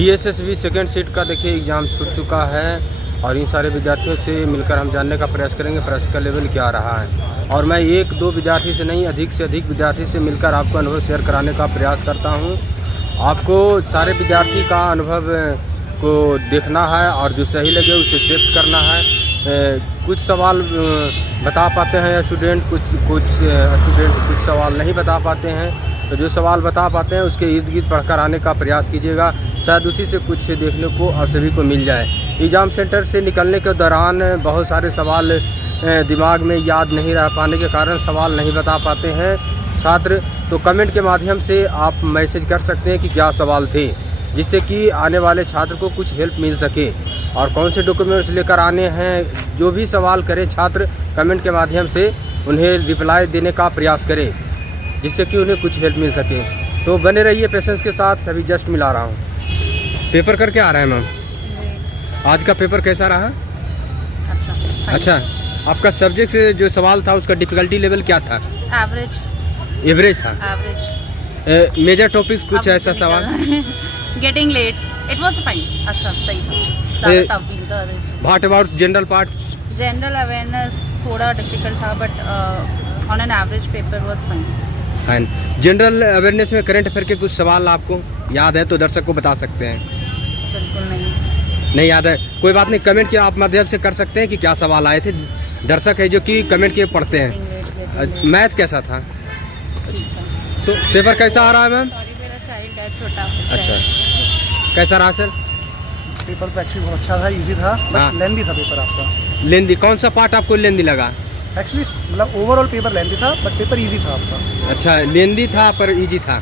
DSSB second seat का देखिए exam छूट चुका है और इन सारे विद्यार्थियों से मिलकर हम जानने का प्रयास करेंगे प्रश्न का लेवल क्या रहा है। और मैं एक दो विद्यार्थी से नहीं अधिक से अधिक विद्यार्थी से मिलकर आपको अनुभव शेयर कराने का प्रयास करता हूं। आपको सारे विद्यार्थी का अनुभव को देखना है और जो सही लगे उसे एक्सेप्ट करना है। कुछ सवाल बता पाते हैं स्टूडेंट, कुछ स्टूडेंट कुछ सवाल नहीं बता पाते हैं। तो जो सवाल बता पाते हैं उसके इर्द गिर्द पढ़कर आने का प्रयास कीजिएगा, शायद उसी से कुछ देखने को और सभी को मिल जाए। एग्ज़ाम सेंटर से निकलने के दौरान बहुत सारे सवाल दिमाग में याद नहीं रह पाने के कारण सवाल नहीं बता पाते हैं छात्र। तो कमेंट के माध्यम से आप मैसेज कर सकते हैं कि क्या सवाल थे, जिससे कि आने वाले छात्र को कुछ हेल्प मिल सके। और कौन से डॉक्यूमेंट्स लेकर आने हैं, जो भी सवाल करें छात्र कमेंट के माध्यम से उन्हें रिप्लाई देने का प्रयास करें, जिससे कि उन्हें कुछ हेल्प मिल सके। तो बने रहिए पेशेंस के साथ। अभी जस्ट मिला रहा हूँ। पेपर करके आ रहे हैं मैम, आज का पेपर कैसा रहा? अच्छा, आपका सब्जेक्ट से जो सवाल था उसका डिफ़िकल्टी लेवल क्या था? एवरेज था। मेजर टॉपिक्स कुछ ऐसा सवाल? Getting late, it was fine. अच्छा, सही था। What about general part? General awareness थोड़ा डिफिकल्ट था, but on an average paper was fine. General awareness में करंट अफेयर के कुछ सवाल आपको याद है तो दर्शक को बता सकते हैं? बिल्कुल नहीं याद है, कोई बात नहीं, कमेंट के आप माध्यम से कर सकते हैं कि क्या सवाल आए थे। दर्शक है जो कि कमेंट के पढ़ते हैं। मैथ कैसा था? तो पेपर कैसा आ रहा है मैम? मेरा चाइल्ड है छोटा। अच्छा, कैसा रहा सर? पेपर तो एक्चुअली बहुत अच्छा था, इजी था, बट लेंदी था पेपर आपका। लेंदी? कौन सा पार्ट आपको लेंदी लगा? एक्चुअली मतलब ओवरऑल पेपर लेंदी था, बट पेपर इजी था आपका। अच्छा, लेंदी था पर इजी था।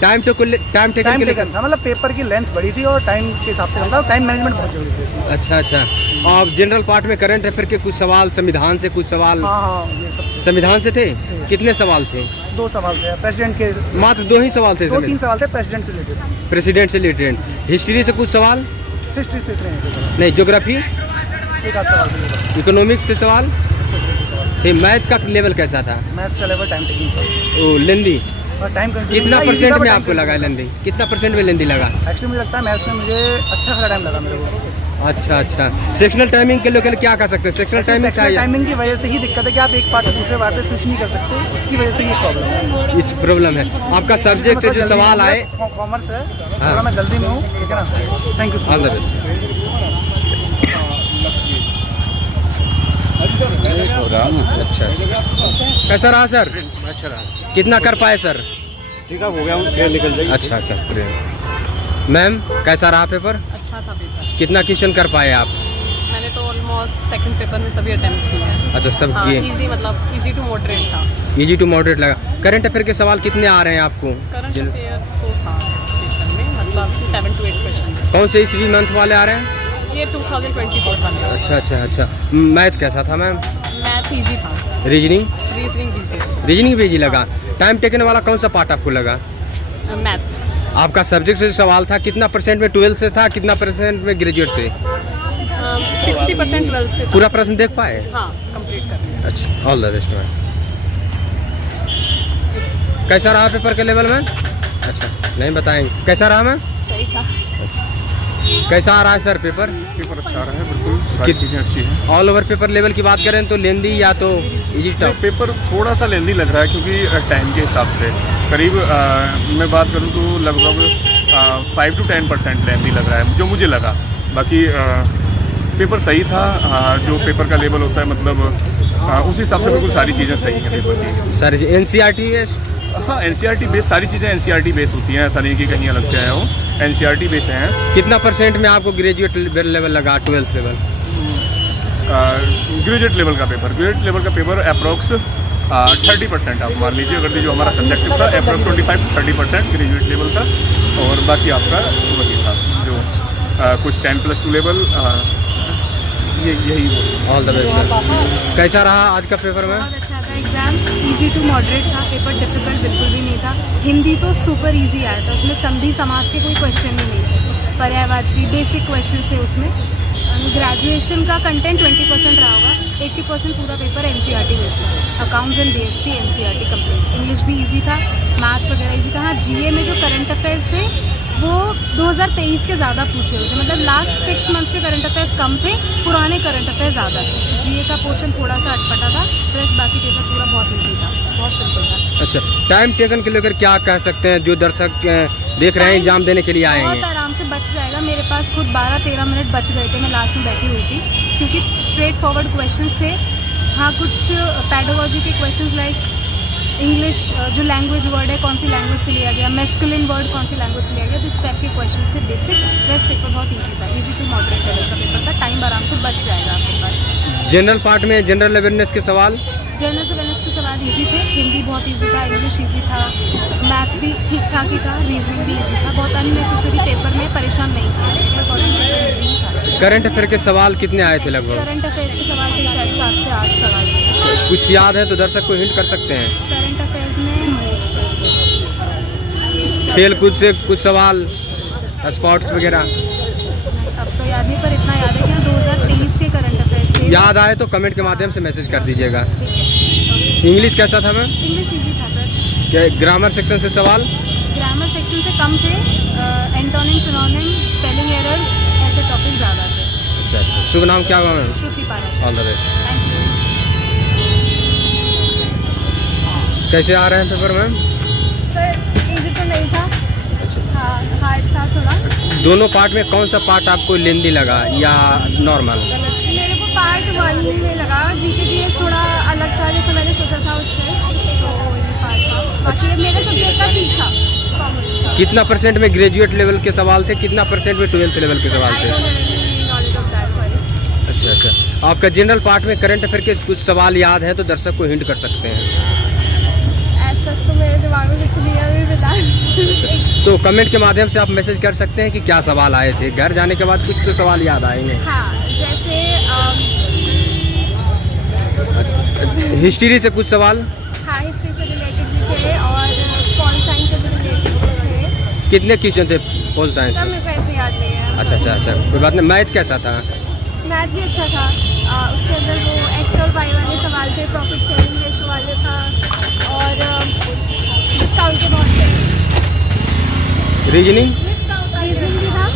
टाइम टेकन था, मतलब पेपर की लेंथ बड़ी थी और टाइम के हिसाब से मतलब टाइम मैनेजमेंट बहुत जरूरी थी इसमें। अच्छा। और जनरल पार्ट में करंट अफेयर के कुछ सवाल, संविधान से कुछ सवाल? हाँ, ये सब संविधान से थे। कितने सवाल थे? 2 सवाल थे प्रेसिडेंट के। मात्र 2 ही सवाल थे? 2-3 सवाल थे प्रेसिडेंट से रिलेटेड। प्रेसिडेंट से रिलेटेड। हिस्ट्री से कुछ सवाल? हिस्ट्री से नहीं। ज्योग्राफी? एक आध सवाल। इकोनॉमिक्स से सवाल थे। मैथ का लेवल कैसा था? मैथ्स का लेवल टाइम टेकिंग। ओ, लेंदी। और टाइम कितना परसेंट में आपको लगा लेंदी? कितना परसेंट में लेंदी लगा? एक्चुअली मुझे लगता है मैथ्स में मुझे अच्छा खासा टाइम लगा मेरे को। अच्छा। सेक्शनल टाइमिंग के लिए क्या कर सकते हैं? सेक्शनल टाइमिंग चाहिए। टाइमिंग की वजह से ही दिक्कत है कि आप एक पार्ट से दूसरे पार्ट पे स्विच नहीं कर सकते, उसकी वजह से ये प्रॉब्लम है। इस प्रॉब्लम है। आपका सब्जेक्ट से जो सवाल आए? कॉमर्स है, थोड़ा मैं जल्दी में हूँ, ठीक है ना? Thank you. All the best. अच्छा, कैसा रहा सर? अच्छा रहा। कितना कर पाए सर? ठीक है, हो गया हूँ, निकल जाएगी। अच्छा। मैम कैसा रहा पेपर? अच्छा था पेपर। कितना क्वेश्चन कर पाए आप? मैंने तो ऑलमोस्ट सेकंड पेपर में सभी अटेम्प्ट किए हैं। अच्छा, सब हाँ, किए? इजी, मतलब इजी टू मॉडरेट था। इजी टू मॉडरेट लगा। करंट अफेयर के सवाल कितने आ रहे हैं आपको? करंट अफेयर्स तो था पेपर में, मतलब 7 to 8 क्वेश्चन। कौन से ईस्वी मंथ वाले आ रहे हैं? ये 2024 वाले। अच्छा। मैथ कैसा था मैम? मैथ इजी था। रीजनिंग भी इजी लगा। टाइम टेकन वाला कौन सा पार्ट आपको लगा? मैथ्स। आपका सब्जेक्ट से जो सवाल था कितना परसेंट में 12th से था, कितना परसेंट में ग्रेजुएट से? 60% 12th से। पूरा प्रश्न देख पाए? हाँ, कंप्लीट कर लिया। अच्छा, ऑल द बेस्ट मैम। कैसा रहा पेपर के लेवल में? अच्छा, नहीं बताएंगे। कैसा रहा मैम? सही था। कैसा आ रहा है सर पेपर? पेपर अच्छा रहा है, बिल्कुल सारी चीज़ें अच्छी हैं। ऑल ओवर पेपर लेवल की बात करें तो लेंदी या तो इजी टफ? पेपर थोड़ा सा लेंदी लग रहा है क्योंकि टाइम के हिसाब से करीब मैं बात करूं तो लगभग 5 to 10% लेंदी लग रहा है, जो मुझे लगा। बाकी पेपर सही था। जो पेपर का लेवल होता है मतलब उस हिसाब से बिल्कुल सारी चीज़ें सही हैं पेपर की। सर NCERT है? हाँ, NCERT बेस, सारी चीज़ें NCERT बेस होती हैं, ऐसा नहीं कि कहीं अलग से आया हो। NCERT बेस हैं। कितना परसेंट में आपको ग्रेजुएट लेवल लगा? 12th level? ग्रेजुएट लेवल का पेपर अप्रॉक्स 30% आप मान लीजिए। अगर जो हमारा सब्जेक्ट था अप्रॉक्स 25 to 30% ग्रेजुएट लेवल था, और बाकी आपका वही था जो कुछ 10+2 लेवल। यही ऑल द बेस्ट सर। कैसा रहा आज का पेपर में? बहुत अच्छा था एग्ज़ाम, इजी टू मॉडरेट था। पेपर डिफिकल्ट बिल्कुल भी नहीं था। हिंदी तो सुपर इजी आया था, उसमें संधि समास के कोई क्वेश्चन ही नहीं थे। पर्यायवाची बेसिक क्वेश्चन थे उसमें। ग्रेजुएशन का कंटेंट 20% रहा होगा, 80% पूरा पेपर NCERT बेस्ड था। Accounts and BST NCERT complete. English भी इजी था, मैथ्स वगैरह इजी था। हाँ, GA में जो करंट अफेयर्स थे वो 2023 के ज़्यादा पूछे हुए थे, मतलब लास्ट 6 मंथ्स के करंट अफेयर्स कम थे, पुराने करंट अफेयर्स ज़्यादा थे। जीए का पोर्शन थोड़ा सा अटपटा था, प्लस बाकी पेपर पूरा बहुत ईजी था, बहुत सिंपल था। अच्छा, टाइम टेकन के लेकर क्या कह सकते हैं जो दर्शक देख रहे हैं एग्जाम देने के लिए आए बहुत हैं? आराम से बच जाएगा। मेरे पास खुद 12-13 मिनट बच गए थे, मैं लास्ट में बैठी हुई थी, क्योंकि स्ट्रेट फॉरवर्ड क्वेश्चंस थे। हाँ, कुछ पैडोलॉजी के क्वेश्चंस लाइक इंग्लिश जो लैंग्वेज वर्ड है कौन सी लैंग्वेज से लिया गया, मैस्कुलिन वर्ड कौन सी लैंग्वेज से लिया गया, इस टाइप के क्वेश्चंस थे बेसिक। रेस्ट पेपर बहुत ईजी था, ईजी टू मॉडरेट लेवल का पेपर था, टाइम आराम से बच जाएगा आपके पास। जनरल पार्ट में जनरल अवेयरनेस के सवाल? जनरल अवेयरनेस के सवाल ईजी थे, हिंदी बहुत ईजी था, इंग्लिश ईजी था, मैथ्स भी ठीक ठाक ही था, रीजनिंग भी ईजी था, बहुत अननेसेसरी पेपर में परेशान नहीं था। करंट अफेयर के सवाल कितने आए थे लगभग? करंट अफेयर्स के सवाल थे शायद 7 से 8 सवाल थे। कुछ याद है तो दर्शक को हिंट कर सकते हैं? करंट अफेयर्स में खेल कूद से कुछ सवाल, स्पोर्ट्स वगैरह अब तो याद नहीं, पर इतना याद है कि 2023 के करंट अफेयर्स थे। याद आए तो कमेंट के माध्यम से मैसेज कर दीजिएगा। इंग्लिश कैसा था मैम? इंग्लिश ईजी था सर। क्या ग्रामर सेक्शन से सवाल? ग्रामर सेक्शन से कम थे, एंटोनिम, सिनोनिम, स्पेलिंग एरर्स ऐसे टॉपिक ज़्यादा थे। अच्छा अच्छा, शुभ नाम क्या हुआ मैम? श्रुति पारा। All the best. Thank you. कैसे आ रहे हैं पेपर मैम? सर इजी तो नहीं था, हाँ हार्ड था थोड़ा। दोनों पार्ट में कौन सा पार्ट आपको लेंदी लगा या नॉर्मल? मेरे को पार्ट 1 में लगा, जीके जीएस थोड़ा अलग था जैसे मैंने सोचा था उससे, तो ये पार्ट था। बाकी ये मेरे सब्जेक्ट का ठीक था, कॉमर्स था। कितना परसेंट में ग्रेजुएट लेवल के सवाल थे, कितना परसेंट में 12th लेवल के सवाल I थे? don't have any knowledge of that, sorry. अच्छा अच्छा, आपका जनरल पार्ट में करंट अफेयर के कुछ सवाल याद है तो दर्शक को हिंट कर सकते हैं। As such तो मेरे दिमाग में कुछ नहीं है अभी फिलहाल। तो कमेंट के माध्यम से आप मैसेज कर सकते हैं कि क्या सवाल आए थे। घर जाने के बाद कुछ तो सवाल याद आएंगे। हाँ, जैसे हिस्ट्री से कुछ सवाल? हाँ, हिस्ट्री से रिलेटेड भी थे और पॉल साइंस से भी रिलेटेड थे। कितने क्वेश्चन थे पोल साइंस? सब मेरे को ऐसे याद नहीं है। अच्छा अच्छा अच्छा, कोई बात नहीं। मैथ कैसा था? मैथ भी अच्छा था, उसके अंदर वो एक्स और वाई वाले सवाल थे, प्रॉफिट शेयरिंग रेशो वाले था और डिस्काउंट के बहुत थे। रीजनिंग? रीजनिंग भी था।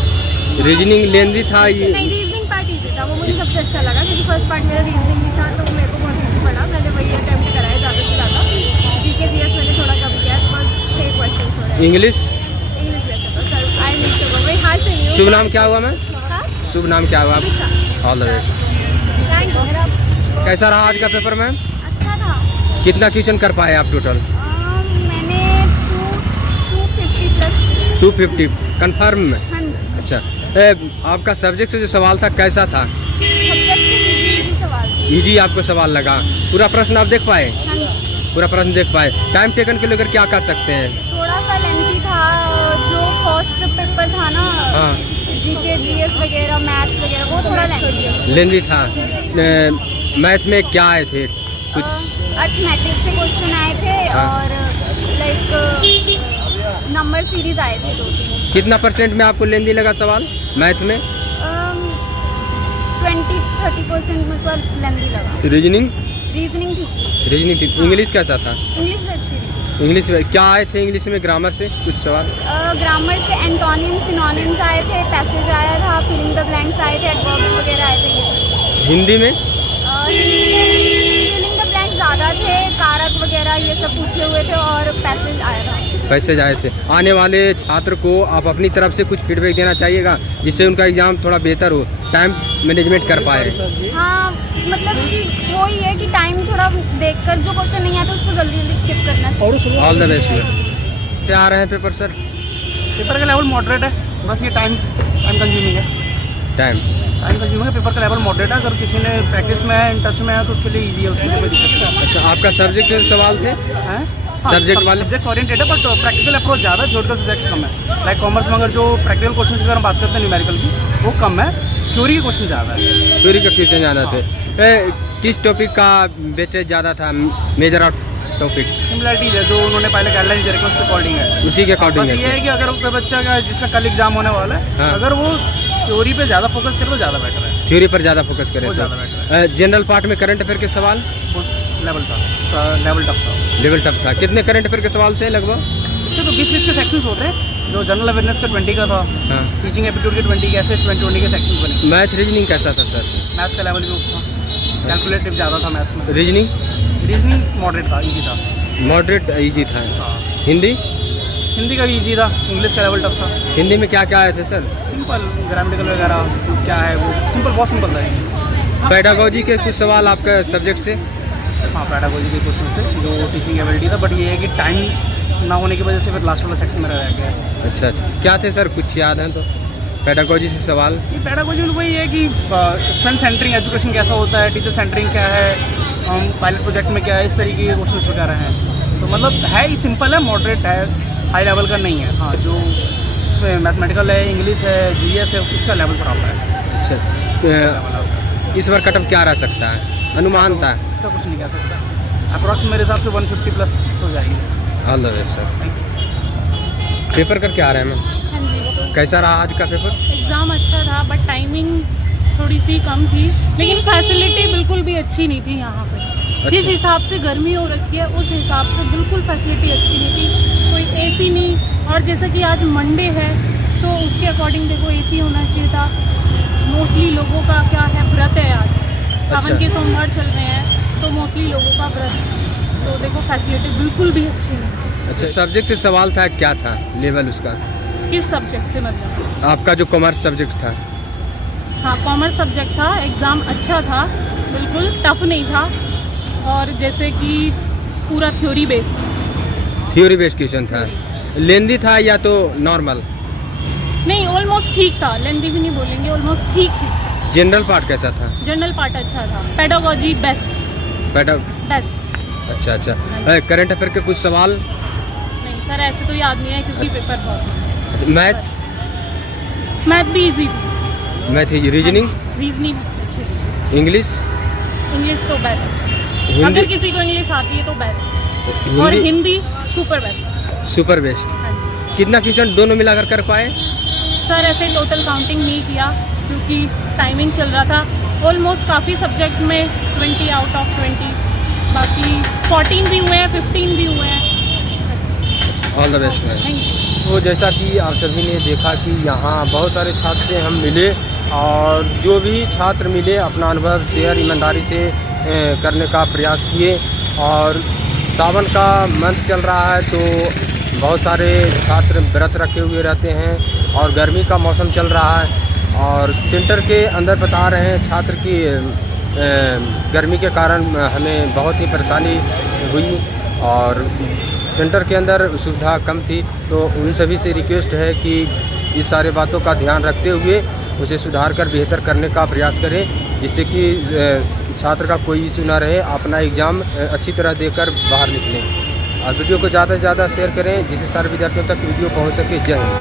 रीजनिंग लेंदी था ये? नहीं, रीजनिंग पार्ट ईजी था, वो मुझे सबसे अच्छा लगा क्योंकि फर्स्ट पार्ट मेरा रीजनिंग भी था, तो वो मेरे को बहुत ईजी पड़ा। मैंने वही अटेम्प्ट कराया ज़्यादा से ज़्यादा। जीके जीएस मैंने थोड़ा कम किया, बस 6 क्वेश्चन थोड़े। इंग्लिश? इंग्लिश भी अच्छा था सर, आई नहीं चलो वही हाथ से नहीं। शुभ नाम क्या हुआ मैम? हाँ, शुभ नाम क्या हुआ? विशा। All the best. Thank you. कैसा रहा आज का पेपर मैम? अच्छा था। कितना क्वेश्चन कर पाए आप टोटल? मैंने 250 प्लस 250 कंफर्म में? 100 अच्छा, आपका सब्जेक्ट से जो सवाल था कैसा था? सब्जेक्ट से इजी सवाल थे। इजी आपको सवाल लगा? पूरा प्रश्न आप देख पाए? 100 पूरा प्रश्न देख पाए। टाइम टेकन के लेकर क्या कह सकते हैं? थोड़ा सा लेंथी था, जो फर्स्ट पेपर था ना, हाँ, जीके जीएस वगैरह मैथ्स वगैरह, वो थोड़ा लेंथी। लेंदी था। मैथ में क्या आए थे कुछ? अर्थमेटिक्स से क्वेश्चन आए थे हाँ। और लाइक नंबर सीरीज आए थे 2-3। कितना परसेंट में आपको लेंदी लगा सवाल मैथ में? 20-30% में तो लेंथी लगा। रीजनिंग? रीजनिंग ठीक थी। रीजनिंग ठीक। इंग्लिश कैसा था? इंग्लिश भी अच्छी थी। इंग्लिश में क्या आए थे? इंग्लिश में ग्रामर से कुछ सवाल? ग्रामर से एंटोनिम, सिनोनिम्स आए थे, पैसेज आया था, फिलिंग द ब्लैंक्स आए थे, एडवर्ब्स वगैरह आए थे ये। हिंदी में? फिलिंग द ब्लैंक्स ज़्यादा थे, कारक वगैरह ये सब पूछे हुए थे और पैसेज आया था। पैसेज आए थे। आने वाले छात्र को आप अपनी तरफ से कुछ फीडबैक देना चाहिएगा जिससे उनका एग्जाम थोड़ा बेहतर हो, टाइम मैनेजमेंट कर पाए। हाँ, मतलब कि वो ही है कि टाइम थोड़ा देखकर जो क्वेश्चन नहीं आता उसको जल्दी जल्दी स्किप करना चाहिए। All the best. क्या आ रहे हैं पेपर सर? पेपर का लेवल मॉडरेट है, बस ये टाइम कंज्यूमिंग है। टाइम कंज्यूमिंग है, पेपर का लेवल मॉडरेट है। अगर किसी ने प्रैक्टिस में है, इन टच में है तो उसके लिए ईजी है, उसमें कोई दिक्कत नहीं अच्छा, आपका सब्जेक्ट से सवाल थे? है। Subject वाले? सब्जेक्ट ओरिएंटेड है, बट प्रैक्टिकल अप्रोच ज़्यादा है, थ्योरेटिकल सब्जेक्ट्स कम है। लाइक कॉमर्स में अगर जो प्रैक्टिकल क्वेश्चन की अगर हम बात करते हैं न्यूमेरिकल की, वो कम है, थ्योरी के क्वेश्चन ज़्यादा है। थ्योरी का क्वेश्चन ज़्यादा थे। किस टॉपिक का वेटेज ज़्यादा था, मेजर ऑफ टॉपिक? सिमिलरिटीज है जो उन्होंने पहले गाइडलाइन दे रखी है उसके अकॉर्डिंग है। उसी के अकॉर्डिंग बस ये है। है कि अगर कोई बच्चा का जिसका कल एग्जाम होने वाला है, हाँ। अगर वो थ्योरी पे ज़्यादा फोकस करे तो ज़्यादा बेटर है। थ्योरी पर ज़्यादा फोकस करें वो तो। ज़्यादा बेटर है। जनरल पार्ट में करंट अफेयर के सवाल? लेवल था, लेवल टफ था। लेवल टफ था। कितने करंट अफेयर के सवाल थे लगभग? इसके तो 20-20 के सेक्शंस होते हैं, जो जनरल अवेयरनेस का 20 का था, हाँ। टीचिंग एप्टीट्यूड के 20 के, ऐसे 20 के सेक्शन बने। मैथ रीजनिंग कैसा था सर? मैथ्स का लेवल भी था, कैलकुलेटिव ज़्यादा था मैथ्स में। रीजनिंग मॉडरेट था, ईजी था। मॉडरेट ईजी था। हाँ। हिंदी हिंदी का भी ईजी था, इंग्लिश का लेवल टफ था। हिंदी में क्या क्या आए थे सर? सिंपल ग्रामेटिकल वगैरह क्या है वो सिंपल, बहुत सिंपल था। पेडागोजी के कुछ सवाल आपके सब्जेक्ट से? हाँ, पेडागोजी के क्वेश्चन थे जो टीचिंग एबिलिटी था, बट ये है कि टाइम ना होने की वजह से फिर लास्ट वाला सेक्शन मेरा रह गया। अच्छा अच्छा, क्या थे सर, कुछ याद हैं तो? पेडागोजी से सवाल? ये पेडागोजी में वही है कि स्टूडेंट सेंटरिंग एजुकेशन कैसा होता है, टीचर सेंटरिंग क्या है, पायलट प्रोजेक्ट में क्या है, इस तरीके के क्वेश्चन वगैरह हैं। तो मतलब है ही सिंपल है, मॉडरेट है, हाई लेवल का नहीं है। हाँ, जो इसमें मैथमेटिकल है, इंग्लिश है, जीएस है, उसका लेवल थोड़ा है। अच्छा, इस बार कटअप क्या रह सकता है, अनुमान था? इसका कुछ नहीं कह सकता, अप्रॉक्स मेरे हिसाब से 150 प्लस हो जाएगी। All the best sir. Paper कर क्या आ रहा है मैम? हाँ जी, कैसा रहा आज का पेपर? एग्ज़ाम अच्छा था बट टाइमिंग थोड़ी सी कम थी, लेकिन फैसिलिटी बिल्कुल भी अच्छी नहीं थी यहाँ पे। जिस हिसाब से गर्मी हो रखी है उस हिसाब से बिल्कुल फैसिलिटी अच्छी नहीं थी, कोई एसी नहीं। और जैसे कि आज मंडे है तो उसके अकॉर्डिंग देखो एसी होना चाहिए था। मोस्टली लोगों का क्या है, व्रत है आज, सावन के सोमवार चल रहे हैं, तो मोस्टली लोगों का व्रत है। तो देखो फैसिलिटी बिल्कुल भी अच्छी नहीं। अच्छा, सब्जेक्ट से सवाल था, क्या था लेवल उसका? किस सब्जेक्ट से मतलब? आपका जो कॉमर्स सब्जेक्ट था? हाँ, कॉमर्स सब्जेक्ट था। एग्ज़ाम अच्छा था, बिल्कुल टफ नहीं था, और जैसे कि पूरा theory based. Theory based question था। लेंदी था या तो नॉर्मल? नहीं, ऑलमोस्ट ठीक था, लेंदी भी नहीं बोलेंगे, ऑलमोस्ट ठीक थी। जनरल पार्ट कैसा था? जनरल पार्ट अच्छा था। Pedagogy best. बेस्ट। अच्छा अच्छा, करंट अफेयर के कुछ सवाल? नहीं सर, ऐसे तो याद नहीं है क्योंकि पेपर बहुत। अच्छा, मैथ भी इजी थी। मैथ रीजनिंग अच्छी थी। इंग्लिश तो बेस्ट। हिंदी? अगर किसी को इंग्लिश आती है तो बेस्ट। और Hindi super best. Super best. हाँ जी। कितना क्वेश्चन दोनों मिलाकर कर पाए? सर ऐसे टोटल काउंटिंग नहीं किया क्योंकि टाइमिंग चल रहा था। ऑलमोस्ट काफ़ी सब्जेक्ट में 20 आउट ऑफ 20, बाकी 14 भी हुए हैं, 15 भी हुए हैं। All the best. Thank you. तो जैसा कि आप सभी ने देखा कि यहाँ बहुत सारे छात्र से हम मिले, और जो भी छात्र मिले अपना अनुभव शेयर ईमानदारी से करने का प्रयास किए। और सावन का मंथ चल रहा है तो बहुत सारे छात्र व्रत रखे हुए रहते हैं, और गर्मी का मौसम चल रहा है, और सेंटर के अंदर बता रहे हैं छात्र की गर्मी के कारण हमें बहुत ही परेशानी हुई, और सेंटर के अंदर सुविधा कम थी। तो उन सभी से रिक्वेस्ट है कि इस सारे बातों का ध्यान रखते हुए उसे सुधार कर बेहतर करने का प्रयास करें, जिससे कि छात्र का कोई इशू ना रहे, अपना एग्ज़ाम अच्छी तरह देकर बाहर निकलें। और वीडियो को ज़्यादा से ज़्यादा शेयर करें जिससे सारे विद्यार्थियों तक वीडियो पहुंच सके। जय हिंद।